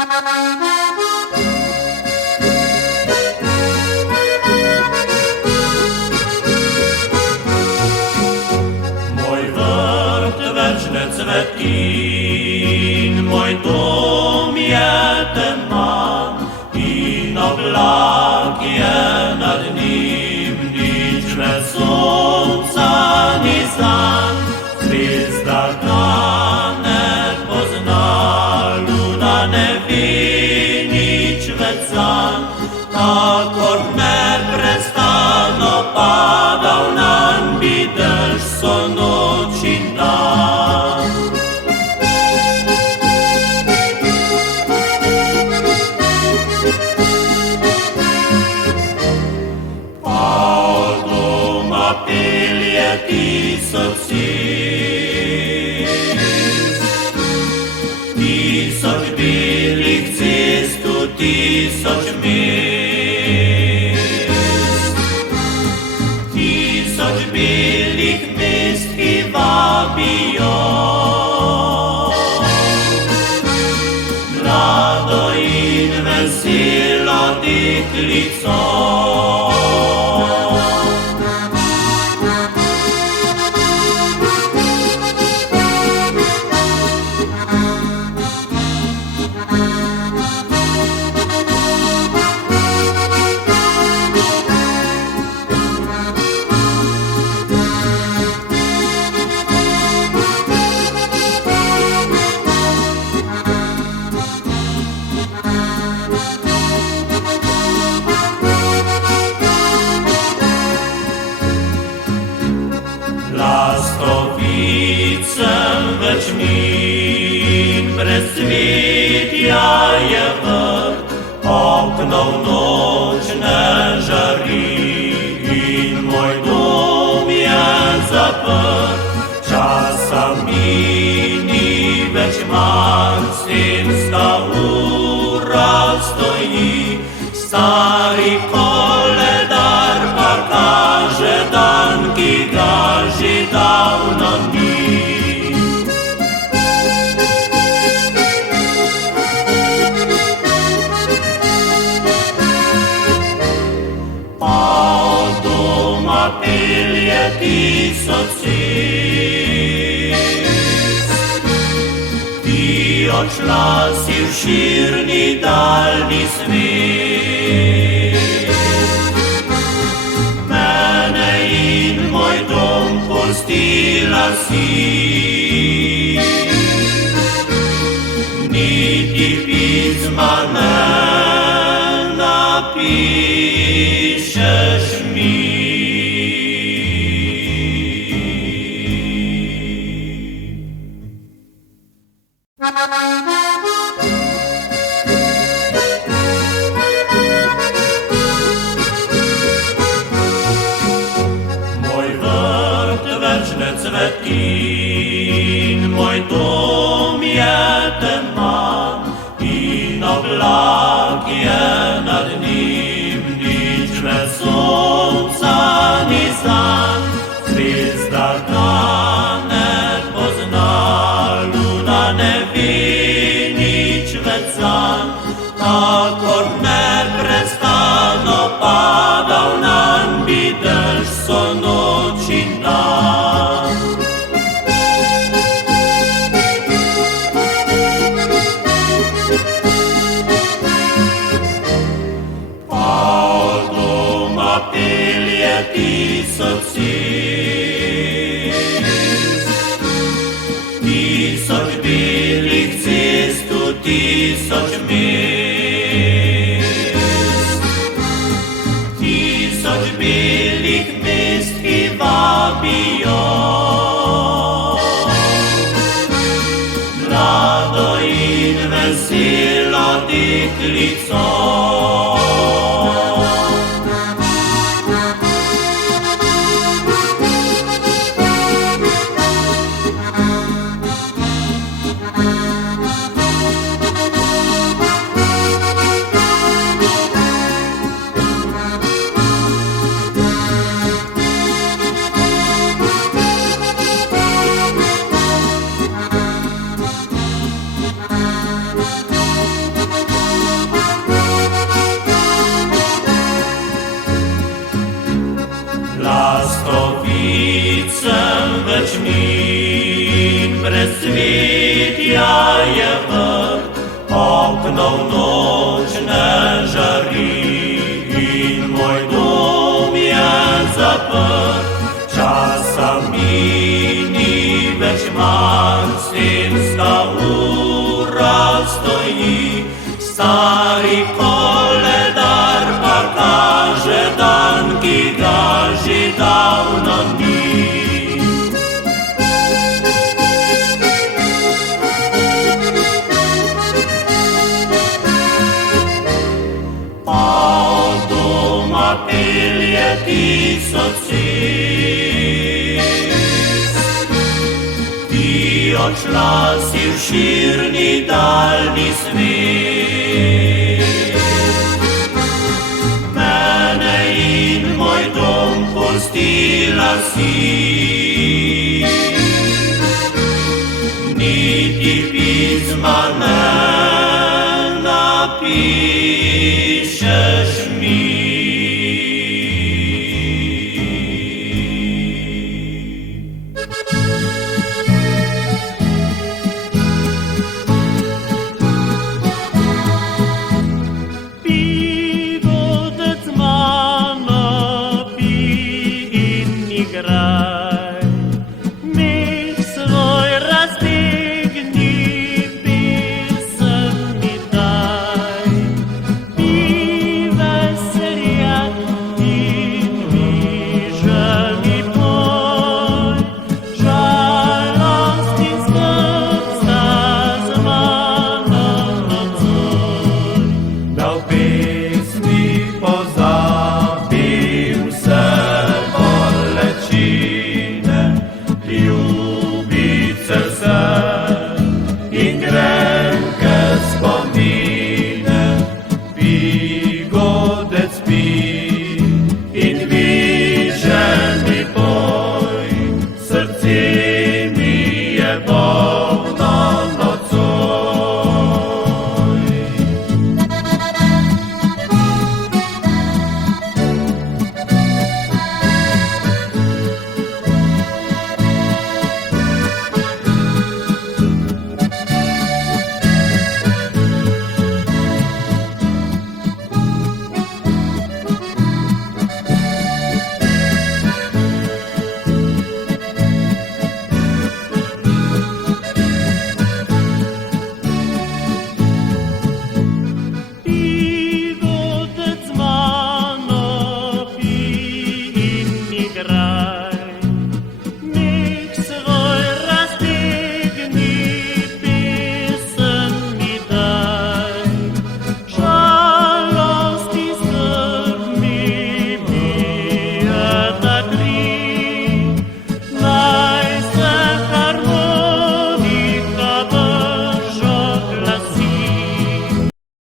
Moj vrt večne cvetin, moj dom je tema in oblak je nad njim, nič več sonca ni zdan, zvezda ga ne pozna, luna ne vi nič več zanj, kakor neprestano padal nanj bi dež so noč in dan. Pa od doma pelje tisoč cest, tisoč belih cest v tisoč mest, tisoč belih mest, ki vabijo mlado in veselo deklico. Lastovicem večmin brez cvetja je vrt, okno v noč ne žari in moj dom je zaprt. Časa mi ni več mar, stenska ura stoji, stari koledar pa kaže dan, ki ga že davno ni. Pa od doma pelje tisoč cest, ti odšla si v širni daljni svet. Mene in moj dom pustila si, niti pisma ne napišeš mi. Moj vrt večne cvetin, moj dom je tema in oblak je nad njim, nič več sonca ni zanj, zvezda ga ne pozna, luna ne vi nič več zanj, kakor neprestano padal nanj bi dež so noč in dan. Pa od doma pelje tisoč cest, tisoč belih cest v tisoč mest, tisoč belih mest, ki vabijo mlado in veselo deklico. daje vrt, okno v noč ne žari in moj dom je zaprt. Časa mi ni več mar, stenska ura stoji, stari koledar pa kaže dan, ki ga že davno ni. Od doma pelje tisoč cest, ti odšla si v širni daljni svet. Mene in moj dom pustila si, niti pisma ne napisala.